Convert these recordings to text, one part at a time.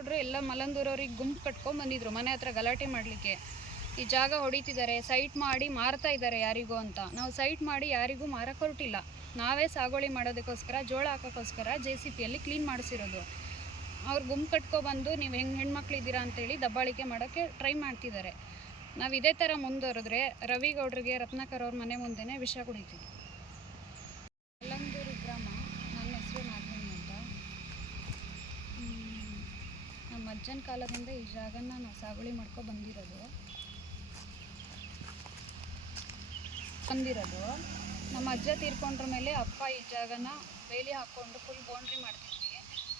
ನೋಡ್ರಿ ಎಲ್ಲ ಮಲ್ಲಂದೂರವ್ರಿಗೆ ಗುಂಪು ಕಟ್ಕೊಂಡ್ ಬಂದಿದ್ರು ಮನೆ ಹತ್ರ ಗಲಾಟೆ ಮಾಡಲಿಕ್ಕೆ. ಈ ಜಾಗ ಹೊಡಿತಿದ್ದಾರೆ, ಸೈಟ್ ಮಾಡಿ ಮಾರ್ತಾ ಇದ್ದಾರೆ ಯಾರಿಗೂ ಅಂತ. ನಾವು ಸೈಟ್ ಮಾಡಿ ಯಾರಿಗೂ ಮಾರಕ್ಕೆ ಹೊರಟಿಲ್ಲ, ನಾವೇ ಸಾಗುವಳಿ ಮಾಡೋದಕ್ಕೋಸ್ಕರ ಜೋಳ ಹಾಕೋಕ್ಕೋಸ್ಕರ JCPಯಲ್ಲಿ ಕ್ಲೀನ್ ಮಾಡಿಸಿರೋದು. ಅವ್ರು ಗುಂಪು ಕಟ್ಕೊಬಂದು ನೀವು ಹೆಣ್ಮಕ್ಳಿದ್ದೀರಾ ಅಂತೇಳಿ ದಬ್ಬಾಳಿಕೆ ಮಾಡೋಕ್ಕೆ ಟ್ರೈ ಮಾಡ್ತಿದ್ದಾರೆ. ನಾವು ಇದೇ ಥರ ಮುಂದುವರೆದ್ರೆ ರವಿಗೌಡ್ರಿಗೆ ರತ್ನಾಕರ್ ಅವ್ರ ಮನೆ ಮುಂದೆನೇ ವಿಷ ಕುಡಿತೀವಿ. ಮಲ್ಲಂದೂರು ಗ್ರಾಮ, ನನ್ನ ಹೆಸರು ನಾಗಮಣಿ ಅಂತ. ನಮ್ಮ ಅಜ್ಜನ ಕಾಲದಿಂದ ಈ ಜಾಗನ ನಾವು ಸಾಗುವಳಿ ಮಾಡ್ಕೊ ಬಂದಿರೋದು. ನಮ್ಮ ಅಜ್ಜ ತೀರ್ಕೊಂಡ್ರ ಮೇಲೆ ಅಪ್ಪ ಈ ಜಾಗನ ಬೇಲಿ ಹಾಕ್ಕೊಂಡು ಫುಲ್ ಬೌಂಡ್ರಿ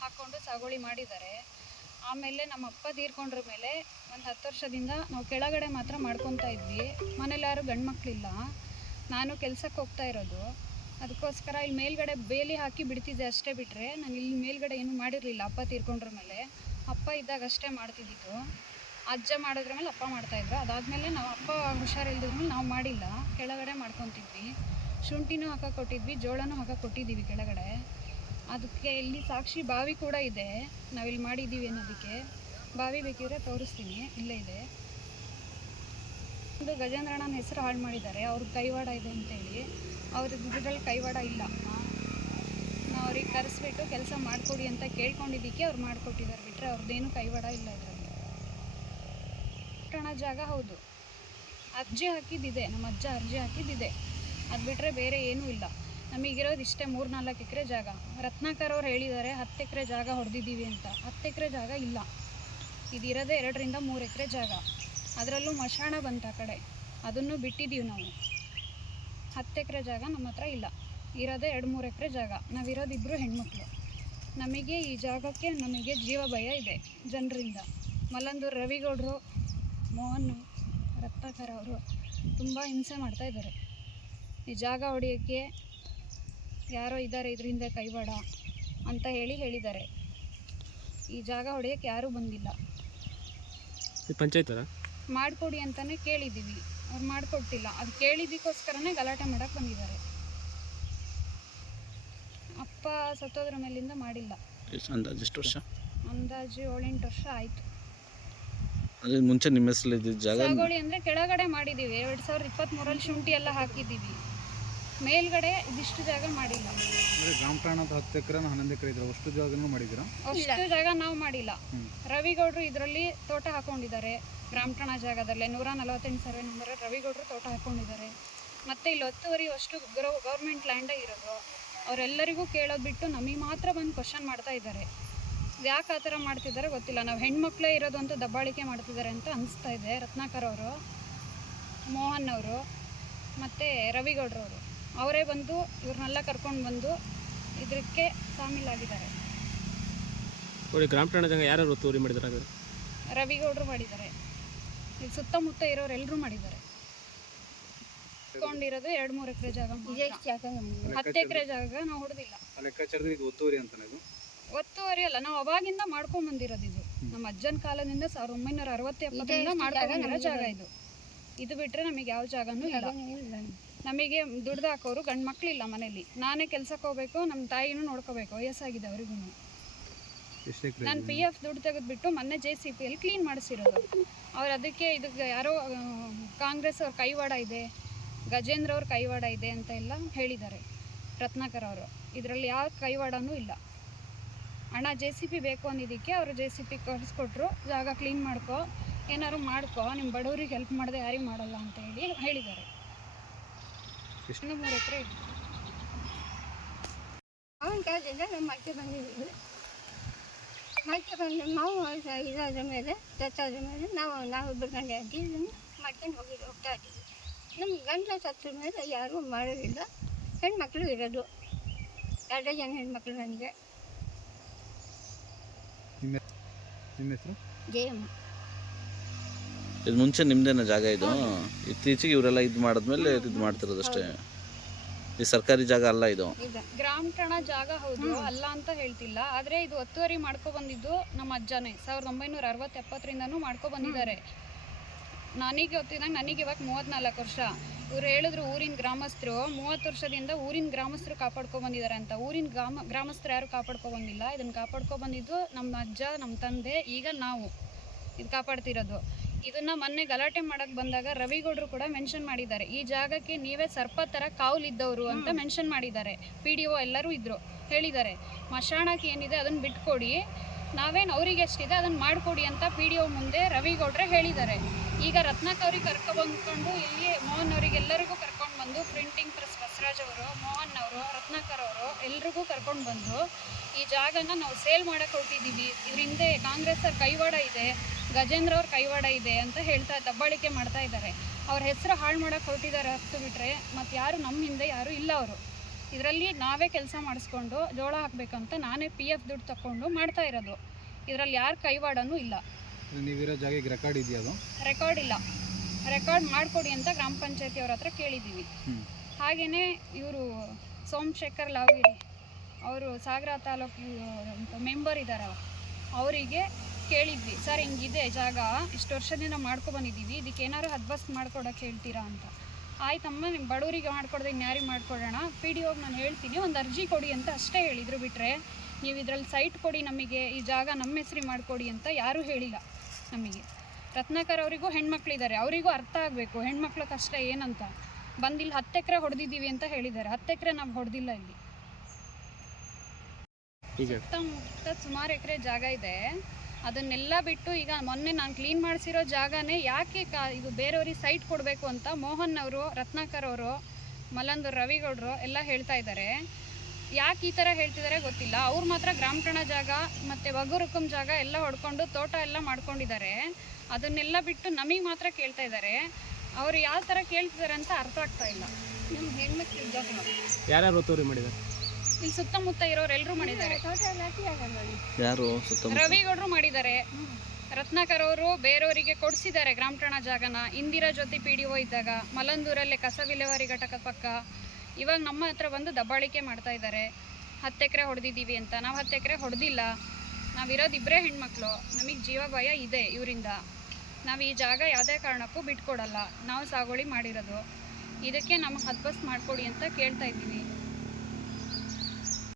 ಹಾಕ್ಕೊಂಡು ಸಾಗುವಳಿ ಮಾಡಿದ್ದಾರೆ. ಆಮೇಲೆ ನಮ್ಮ ಅಪ್ಪ ತೀರ್ಕೊಂಡ್ರ ಮೇಲೆ ಒಂದು 10 ವರ್ಷದಿಂದ ನಾವು ಕೆಳಗಡೆ ಮಾತ್ರ ಮಾಡ್ಕೊತಾ ಇದ್ವಿ. ಮನೇಲಿ ಯಾರು ಗಂಡು ಮಕ್ಕಳಿಲ್ಲ, ನಾನು ಕೆಲ್ಸಕ್ಕೆ ಹೋಗ್ತಾ ಇರೋದು. ಅದಕ್ಕೋಸ್ಕರ ಇಲ್ಲಿ ಮೇಲ್ಗಡೆ ಬೇಲಿ ಹಾಕಿ ಬಿಡ್ತಿದ್ದೆ ಅಷ್ಟೇ, ಬಿಟ್ಟರೆ ನಾನು ಇಲ್ಲಿ ಮೇಲ್ಗಡೆ ಏನೂ ಮಾಡಿರಲಿಲ್ಲ. ಅಪ್ಪ ತೀರ್ಕೊಂಡ್ರ ಮೇಲೆ ಅಪ್ಪ ಇದ್ದಾಗ ಅಷ್ಟೇ ಮಾಡ್ತಿದ್ದಿತ್ತು. ಅಜ್ಜ ಮಾಡಿದ್ರ ಮೇಲೆ ಅಪ್ಪ ಮಾಡ್ತಾಯಿದ್ರು. ಅದಾದಮೇಲೆ ನಾವು ಅಪ್ಪ ಹುಷಾರಿಲ್ದಿದ್ಮೇಲೆ ನಾವು ಮಾಡಿಲ್ಲ, ಕೆಳಗಡೆ ಮಾಡ್ಕೊತಿದ್ವಿ. ಶುಂಠಿನೂ ಹಾಕಕ್ಕೆ ಕೊಟ್ಟಿದ್ವಿ, ಜೋಳನೂ ಹಾಕಕ್ಕೆ ಕೊಟ್ಟಿದ್ದೀವಿ ಕೆಳಗಡೆ. ಅದಕ್ಕೆ ಇಲ್ಲಿ ಸಾಕ್ಷಿ ಬಾವಿ ಕೂಡ ಇದೆ, ನಾವಿಲ್ಲಿ ಮಾಡಿದ್ದೀವಿ ಅನ್ನೋದಕ್ಕೆ. ಬಾವಿ ಬೇಕಿದ್ರೆ ತೋರಿಸ್ತೀನಿ, ಇಲ್ಲೇ ಇದೆ. ಒಂದು ಗಜೇಂದ್ರಣ್ಣನ ಹೆಸರು ಹಾಳು ಮಾಡಿದ್ದಾರೆ, ಅವ್ರಿಗೆ ಕೈವಾಡ ಇದೆ ಅಂತೇಳಿ. ಅವ್ರ ಇದ್ರಲ್ಲಿ ಕೈವಾಡ ಇಲ್ಲ. ನಾವು ಅವ್ರಿಗೆ ಕರೆಸ್ಬಿಟ್ಟು ಕೆಲಸ ಮಾಡಿಕೊಡಿ ಅಂತ ಕೇಳ್ಕೊಂಡಿದ್ದಕ್ಕೆ ಅವ್ರು ಮಾಡಿಕೊಟ್ಟಿದ್ದಾರೆ, ಬಿಟ್ಟರೆ ಅವ್ರದ್ದೇನು ಕೈವಾಡ ಇಲ್ಲ ಇದರಲ್ಲಿ. ಹಣ ಜಾಗ ಹೌದು, ಅರ್ಜಿ ಹಾಕಿದ್ದಿದೆ, ನಮ್ಮ ಅಜ್ಜ ಅರ್ಜಿ ಹಾಕಿದ್ದಿದೆ. ಅದು ಬಿಟ್ಟರೆ ಬೇರೆ ಏನೂ ಇಲ್ಲ. ನಮಗಿರೋದು ಇಷ್ಟೇ 3-4 ಎಕರೆ ಜಾಗ. ರತ್ನಾಕರ್ ಅವ್ರು ಹೇಳಿದ್ದಾರೆ 10 ಎಕರೆ ಜಾಗ ಹೊಡೆದಿದ್ದೀವಿ ಅಂತ. 10 ಎಕರೆ ಜಾಗ ಇಲ್ಲ, ಇದಿರೋದೇ 2-3 ಎಕರೆ ಜಾಗ. ಅದರಲ್ಲೂ ಮಶಾಣ ಬಂತ ಆ ಕಡೆ, ಅದನ್ನು ಬಿಟ್ಟಿದ್ದೀವಿ ನಾವು. 10 ಎಕರೆ ಜಾಗ ನಮ್ಮ ಹತ್ರ ಇಲ್ಲ, ಇರೋದೇ 2-3 ಎಕರೆ ಜಾಗ. ನಾವಿರೋದು 2 ಹೆಣ್ಮಕ್ಳು. ನಮಗೆ ಈ ಜಾಗಕ್ಕೆ ಜೀವ ಭಯ ಇದೆ ಜನರಿಂದ. ಮಲ್ಲಂದೂರು ರವಿಗೌಡರು, ಮೋಹನ್, ರತ್ನಾಕರ್ ಅವರು ತುಂಬ ಹಿಂಸೆ ಮಾಡ್ತಾಯಿದ್ದಾರೆ. ಈ ಜಾಗ ಹೊಡೆಯೋಕ್ಕೆ ಯಾರೋ ಇದ್ದಾರೆ, ಇದರಿಂದ ಕೈವಾಡ ಅಂತ ಹೇಳಿದ್ದಾರೆ. ಈ ಜಾಗ ಹೊಡೆಯೋಕ್ಕೆ ಯಾರೂ ಬಂದಿಲ್ಲ. ಪಂಚಾಯತ್ ಮಾಡಿಕೊಡಿ ಅಂತಲೇ ಕೇಳಿದ್ದೀವಿ, ಅವ್ರು ಮಾಡಿಕೊಟ್ಟಿಲ್ಲ. ಅದು ಕೇಳಿದ್ದಕ್ಕೋಸ್ಕರನೇ ಗಲಾಟೆ ಮಾಡೋಕ್ಕೆ ಬಂದಿದ್ದಾರೆ. ಅಪ್ಪ ಸತ್ತೋದ್ರ ಮೇಲಿಂದ ಮಾಡಿಲ್ಲ. ಅಂದಾಜು ಎಷ್ಟು ವರ್ಷ? ಅಂದಾಜು 7-8 ವರ್ಷ ಆಯಿತು. ಅದೇ ಮುಂಚೆ ನಿಮ್ಮ ಹೆಸರಲ್ಲಿ ಇದ್ದಿದ್ದ ಜಾಗ ಸಾಗುವಳಿ ಅಂದರೆ ಕೆಳಗಡೆ ಮಾಡಿದ್ದೀವಿ. 2023ರಲ್ಲಿ ಶುಂಠಿ ಎಲ್ಲ ಹಾಕಿದ್ದೀವಿ. ಮೇಲ್ಗಡೆ ಇದಿಷ್ಟು ಜಾಗ ಮಾಡಿಲ್ಲ. ಗ್ರಾಮ ಪ್ರಾಣ 10 ಎಕರೆ 11 ಎಕರೆ ಇದ್ರೆ ಅಷ್ಟು ಜಾಗನೂ ಮಾಡಿದ್ದೀರಾ? ಅಷ್ಟು ಜಾಗ ನಾವು ಮಾಡಿಲ್ಲ. ರವಿಗೌಡರು ಇದರಲ್ಲಿ ತೋಟ ಹಾಕೊಂಡಿದ್ದಾರೆ. ಗ್ರಾಮಠಾಣ ಜಾಗದಲ್ಲೇ 148 ಸರ್ವೆ ನಂಬರ್ ರವಿಗೌಡರು ತೋಟ ಹಾಕೊಂಡಿದ್ದಾರೆ. ಮತ್ತು ಇಲ್ಲಿ 10 ಅಷ್ಟು ಗೌರ್ಮೆಂಟ್ ಲ್ಯಾಂಡೇ ಇರೋದು. ಅವರೆಲ್ಲರಿಗೂ ಕೇಳೋದು ಬಿಟ್ಟು ನಮಗೆ ಮಾತ್ರ ಬಂದು ಕ್ವಶನ್ ಮಾಡ್ತಾ ಇದ್ದಾರೆ. ಯಾಕೆ ಆ ಥರ ಮಾಡ್ತಿದ್ದಾರೆ ಗೊತ್ತಿಲ್ಲ. ನಾವು ಹೆಣ್ಮಕ್ಳೇ ಇರೋದು ಅಂತ ದಬ್ಬಾಳಿಕೆ ಮಾಡ್ತಿದ್ದಾರೆ ಅಂತ ಅನಿಸ್ತಾ ಇದೆ. ರತ್ನಾಕರ್ ಅವರು, ಮೋಹನ್ ಅವರು ಮತ್ತು ರವಿಗೌಡರವರು ಅವರೇ ಬಂದು ಇವ್ರನ್ನೆಲ್ಲ ಕರ್ಕೊಂಡು ಬಂದು ಇದಕ್ಕೆ ಶಾಮೀಲಾಗಿದ್ದಾರೆ. ಗ್ರಾಮ ಠಾಣಾ ಜಾಗ ಯಾರು ಒತ್ತುವರಿ ಮಾಡಿದ್ದಾರೆ? ರವಿಗೌಡರು ಮಾಡಿದ್ದಾರೆ. ಇಲ್ಲಿ ಸುತ್ತಮುತ್ತ ಇರೋರು ಎಲ್ಲರೂ ಮಾಡಿದ್ದಾರೆ. ಕೊಂಡಿರೋದು 2-3 ಎಕರೆ ಜಾಗ. 10 ಎಕರೆ ಜಾಗ ನಾವು ಹೊಡೆದಿಲ್ಲ. ಒತ್ತುವರಿ ಅಲ್ಲ, ನಾವು ಅವಾಗಿಂದ ಮಾಡ್ಕೊಂಡ್ ಬಂದಿರೋದು. ಇದು ನಮ್ಮ ಅಜ್ಜನ ಕಾಲದಿಂದ 1960-70ರಿಂದ ಮಾಡ್ಕೊಂಡಿರೋ ಜಾಗ ಇದು. ಇದು ಬಿಟ್ಟರೆ ನಮಗೆ ಯಾವ ಜಾಗನೂ ಇಲ್ಲ. ನಮಗೆ ದುಡ್ದು ಹಾಕೋರು ಗಂಡು ಮಕ್ಕಳಿಲ್ಲ ಮನೇಲಿ. ನಾನೇ ಕೆಲ್ಸಕ್ಕೆ ಹೋಗ್ಬೇಕು, ನಮ್ಮ ತಾಯಿನೂ ನೋಡ್ಕೋಬೇಕು, ವಯಸ್ಸಾಗಿದೆ ಅವ್ರಿಗೂ. ನಾನು PF ದುಡ್ಡು ತೆಗೆದುಬಿಟ್ಟು ಮೊನ್ನೆ JCPಯಲ್ಲಿ ಕ್ಲೀನ್ ಮಾಡಿಸಿರೋದು. ಅವ್ರು ಅದಕ್ಕೆ ಇದಕ್ಕೆ ಯಾರೋ ಕಾಂಗ್ರೆಸ್ ಅವ್ರ ಕೈವಾಡ ಇದೆ, ಗಜೇಂದ್ರ ಅವ್ರ ಕೈವಾಡ ಇದೆ ಅಂತ ಎಲ್ಲ ಹೇಳಿದ್ದಾರೆ ರತ್ನಾಕರ್ ಅವರು. ಇದರಲ್ಲಿ ಯಾವ ಕೈವಾಡನೂ ಇಲ್ಲ. ಹಣ JCP ಬೇಕು ಅಂದಿದ್ದಕ್ಕೆ ಅವರು JCP ಕಳಿಸ್ಕೊಟ್ರು. ಜಾಗ ಕ್ಲೀನ್ ಮಾಡ್ಕೊ, ಏನಾದ್ರು ಮಾಡ್ಕೊ, ನಿಮ್ಮ ಬಡವ್ರಿಗೆ ಹೆಲ್ಪ್ ಮಾಡಿದೆ ಯಾರಿಗೂ ಮಾಡಲ್ಲ ಅಂತ ಹೇಳಿದ್ದಾರೆ. 3 ಎಕರೆ ಇದೆ. ಅವನ ಕಾಲದಿಂದ ನಮ್ಮ ಅಜ್ಜ ಬಂದಿದ್ದೀವಿ. ಮತ್ತೆ ಬಂದು ನಾವು ಇದಾದ ಮೇಲೆ ಸತ್ತಾದ ಮೇಲೆ ನಾವಿಬ್ಬರು ಗಂಡ ಇದನ್ನು ಮಾಡ್ಕೊಂಡು ಹೋಗ್ತಾ ಇದ್ದೀವಿ. ನಮ್ಮ ಗಂಡ ಸತ್ತ ಮೇಲೆ ಯಾರೂ ಮಾಡೋದಿಲ್ಲ. ಹೆಣ್ಮಕ್ಳು ಇರೋದು 2 ಜನ ಹೆಣ್ಮಕ್ಳು ನನಗೆ. ನಿಮ್ಮ ಹೆಸರು? ಜಯಮ್ಮ. ಇದು ಮುಂಚೆ ನಿಮ್ದೇನ ಜಾಗ ಇದು? ಇತ್ತೀಚೆಗೆ ಇವರೆಲ್ಲ ಇದು ಮಾಡಿದ್ಮೇಲೆ ಇದು ಮಾಡ್ತಿರೋದು ಅಷ್ಟೇ. ಈ ಸರ್ಕಾರಿ ಜಾಗ ಅಲ್ಲ ಇದು. ಗ್ರಾಮ ಠಾಣಾ ಜಾಗ ಹೌದು, ಅಲ್ಲ ಅಂತ ಹೇಳ್ತಿಲ್ಲ. ಆದರೆ ಇದು ಒತ್ತುವರಿ ಮಾಡ್ಕೊ ಬಂದಿದ್ದು ನಮ್ಮ ಅಜ್ಜನೇ. 1960-70ರಿಂದನೂ ಮಾಡ್ಕೊ ಬಂದಿದ್ದಾರೆ. ನನಗೆ ಗೊತ್ತಿದ್ದಂಗೆ ನನಗೆ ಇವಾಗ 34 ವರ್ಷ. ಇವ್ರು ಹೇಳಿದ್ರು ಊರಿನ ಗ್ರಾಮಸ್ಥರು 30 ವರ್ಷದಿಂದ ಊರಿನ ಗ್ರಾಮಸ್ಥರು ಬಂದಿದ್ದಾರೆ ಅಂತ. ಊರಿನ ಗ್ರಾಮಸ್ಥರು ಯಾರು ಬಂದಿಲ್ಲ. ಇದನ್ನು ಬಂದಿದ್ದು ನಮ್ಮ ಅಜ್ಜ, ನಮ್ಮ ತಂದೆ, ಈಗ ನಾವು ಇದು ಕಾಪಾಡ್ತಿರೋದು. ಇದನ್ನು ಮೊನ್ನೆ ಗಲಾಟೆ ಮಾಡೋಕ್ಕೆ ಬಂದಾಗ ರವಿಗೌಡರು ಕೂಡ ಮೆನ್ಷನ್ ಮಾಡಿದ್ದಾರೆ, ಈ ಜಾಗಕ್ಕೆ ನೀವೇ ಸರ್ಪ ಥರ ಕಾವಲಿದ್ದವರು ಅಂತ ಮೆನ್ಷನ್ ಮಾಡಿದ್ದಾರೆ. PDO ಎಲ್ಲರೂ ಇದ್ದರು, ಹೇಳಿದ್ದಾರೆ ಮಶಾಣಕ್ಕೆ ಏನಿದೆ ಅದನ್ನು ಬಿಟ್ಕೊಡಿ, ನಾವೇನು ಅವ್ರಿಗೆ ಎಷ್ಟಿದೆ ಅದನ್ನು ಮಾಡಿಕೊಡಿ ಅಂತ PDO ಮುಂದೆ ರವಿಗೌಡ್ರೆ ಹೇಳಿದ್ದಾರೆ. ಈಗ ರತ್ನಾಕ್ ಅವ್ರಿಗೆ ಕರ್ಕೊಬಂದ್ಕೊಂಡು ಇಲ್ಲಿ ಮೋಹನ್ ಅವರಿಗೆಲ್ಲರಿಗೂ ಕರ್ಕೊಂಡು ಬಂದು, ಪ್ರಿಂಟಿಂಗ್ ಪ್ರೆಸ್ ಬಸವರಾಜ್ ಅವರು, ಮೋಹನ್ ಅವರು, ರತ್ನಾಕರ್ ಅವರು ಎಲ್ರಿಗೂ ಕರ್ಕೊಂಡು ಬಂದು ಈ ಜಾಗನ ನಾವು ಸೇಲ್ ಮಾಡೋಕ್ಕೆ ಹೊರಟಿದ್ದೀವಿ, ಇವ್ರ ಹಿಂದೆ ಕಾಂಗ್ರೆಸ್ ಅವ್ರ ಕೈವಾಡ ಇದೆ, ಗಜೇಂದ್ರ ಅವ್ರ ಕೈವಾಡ ಇದೆ ಅಂತ ದಬ್ಬಾಳಿಕೆ ಮಾಡ್ತಾ ಇದ್ದಾರೆ. ಅವ್ರ ಹೆಸರು ಹಾಳು ಮಾಡೋಕ್ಕೆ ಹೊರಟಿದ್ದಾರೆ ಹೊತ್ತು ಬಿಟ್ಟರೆ ಮತ್ತು ಯಾರು ನಮ್ಮ ಹಿಂದೆ ಯಾರೂ ಇಲ್ಲ. ಅವರು ಇದರಲ್ಲಿ ನಾವೇ ಕೆಲಸ ಮಾಡಿಸ್ಕೊಂಡು ಜೋಳ ಹಾಕಬೇಕಂತ ನಾನೇ PF ದುಡ್ಡು ತಗೊಂಡು ಮಾಡ್ತಾ ಇರೋದು. ಇದರಲ್ಲಿ ಯಾರ ಕೈವಾಡನೂ ಇಲ್ಲ. ನೀವಿರೋ ಜಾಗಕ್ಕೆ ರೆಕಾರ್ಡ್ ಇದೆಯಾ? ಅದು ರೆಕಾರ್ಡ್ ಇಲ್ಲ. ರೆಕಾರ್ಡ್ ಮಾಡಿಕೊಡಿ ಅಂತ ಗ್ರಾಮ ಪಂಚಾಯತಿ ಅವ್ರ ಹತ್ರ ಕೇಳಿದ್ದೀವಿ. ಹಾಗೆಯೇ ಇವರು ಸೋಮಶೇಖರ್ ಲಾವಗಿರಿ ಅವರು ಸಾಗರ ತಾಲೂಕು ಮೆಂಬರ್ ಇದ್ದಾರೆ, ಅವರಿಗೆ ಕೇಳಿದ್ವಿ, ಸರ್ ಹಿಂಗಿದೆ ಜಾಗ, ಇಷ್ಟು ವರ್ಷದಿಂದ ಮಾಡ್ಕೊಬಂದಿದ್ದೀವಿ, ಇದಕ್ಕೆ ಏನಾದ್ರು ಹದ್ಬಸ್ತ್ ಮಾಡ್ಕೊಡೋಕ್ಕೆ ಹೇಳ್ತೀರಾ ಅಂತ. ಆಯ್ತಮ್ಮ, ನಿಮ್ಮ ಬಡವರಿಗೆ ಮಾಡ್ಕೊಡ್ದೆ ಇನ್ಯಾರಿಗೆ ಮಾಡ್ಕೊಡೋಣ, PDO ನಾನು ಹೇಳ್ತೀನಿ, ಒಂದು ಅರ್ಜಿ ಕೊಡಿ ಅಂತ ಅಷ್ಟೇ ಹೇಳಿದರು. ಬಿಟ್ಟರೆ ನೀವು ಇದರಲ್ಲಿ ಸೈಟ್ ಕೊಡಿ ನಮಗೆ, ಈ ಜಾಗ ನಮ್ಮ ಹೆಸ್ರಿಗೆ ಮಾಡಿಕೊಡಿ ಅಂತ ಯಾರೂ ಹೇಳಿಲ್ಲ ನಮಗೆ. ರತ್ನಾಕರ್ ಅವರಿಗೂ ಹೆಣ್ಮಕ್ಳಿದ್ದಾರೆ, ಅವರಿಗೂ ಅರ್ಥ ಆಗಬೇಕು ಹೆಣ್ಮಕ್ಳ ಕಷ್ಟ ಏನಂತ. ಬಂದಿಲ್ಲಿ 10 ಎಕರೆ ಹೊಡೆದಿದ್ದೀವಿ ಅಂತ ಹೇಳಿದ್ದಾರೆ. 10 ಎಕರೆ ನಾವು ಹೊಡೆದಿಲ್ಲ. ಇಲ್ಲಿ ಸುತ್ತಮುತ್ತ ಸುಮಾರು ಎಕರೆ ಜಾಗ ಇದೆ. ಅದನ್ನೆಲ್ಲ ಬಿಟ್ಟು ಈಗ ಮೊನ್ನೆ ನಾನು ಕ್ಲೀನ್ ಮಾಡಿಸಿರೋ ಜಾಗನೇ ಯಾಕೆ ಇದು ಬೇರೆಯವ್ರಿಗೆ ಸೈಟ್ ಕೊಡಬೇಕು ಅಂತ ಮೋಹನ್ ಅವರು, ರತ್ನಾಕರ್ ಅವರು, ಮಲ್ಲಂದೂರು ರವಿಗೌಡರು ಎಲ್ಲ ಹೇಳ್ತಾ ಇದ್ದಾರೆ. ಯಾಕೆ ಈ ಥರ ಹೇಳ್ತಿದ್ದಾರೆ ಗೊತ್ತಿಲ್ಲ. ಅವ್ರು ಮಾತ್ರ ಗ್ರಾಮಠಣ ಜಾಗ ಮತ್ತು ವಗುರುಕುಂ ಜಾಗ ಎಲ್ಲ ಹೊಡ್ಕೊಂಡು ತೋಟ ಎಲ್ಲ ಮಾಡ್ಕೊಂಡಿದ್ದಾರೆ. ಅದನ್ನೆಲ್ಲ ಬಿಟ್ಟು ನಮಗೆ ಮಾತ್ರ ಕೇಳ್ತಾ ಇದ್ದಾರೆ. ಅವರು ಯಾವ ಥರ ಕೇಳ್ತಿದ್ದಾರೆ ಅಂತ ಅರ್ಥ ಆಗ್ತಾ ಇಲ್ಲ. ನಮ್ಮ ಹೆಣ್ಮಕ್ಳು ಯಾರ್ಯಾರು ಒತ್ತುವರಿ ಮಾಡಿದ್ದಾರೆ? ಇಲ್ಲಿ ಸುತ್ತಮುತ್ತ ಇರೋರು ಎಲ್ಲರೂ ಮಾಡಿದ್ದಾರೆ. ಯಾರು ಸುತ್ತಮುತ್ತ? ರವಿಗೌಡರು ಮಾಡಿದ್ದಾರೆ. ರತ್ನಾಕರ್ ಅವರು ಬೇರೆಯವರಿಗೆ ಕೊಡಿಸಿದ್ದಾರೆ ಗ್ರಾಮಠಣ ಜಾಗನ. ಇಂದಿರಾ ಜೊತೆ PDO ಇದ್ದಾಗ ಮಲ್ಲಂದೂರಲ್ಲೇ ಕಸ ವಿಲೇವಾರಿ ಘಟಕ ಪಕ್ಕ. ಇವಾಗ ನಮ್ಮ ಹತ್ರ ಬಂದು ದಬ್ಬಾಳಿಕೆ ಮಾಡ್ತಾ ಇದ್ದಾರೆ. 10 ಎಕರೆ ಹೊಡೆದಿದ್ದೀವಿ ಅಂತ. ನಾವು 10 ಎಕರೆ ಹೊಡೆದಿಲ್ಲ. ನಾವಿರೋದು ಇಬ್ಬರೇ ಹೆಣ್ಮಕ್ಳು, ನಮಗೆ ಜೀವ ಭಯ ಇದೆ ಇವರಿಂದ. ನಾವು ಈ ಜಾಗ ಯಾವುದೇ ಕಾರಣಕ್ಕೂ ಬಿಟ್ಕೊಡಲ್ಲ. ನಾವು ಸಾಗುವಳಿ ಮಾಡಿರೋದು. ಇದಕ್ಕೆ ನಮಗೆ ಹದ್ಬಸ್ತ್ ಮಾಡಿಕೊಡಿ ಅಂತ ಕೇಳ್ತಾ ಇದ್ದೀವಿ.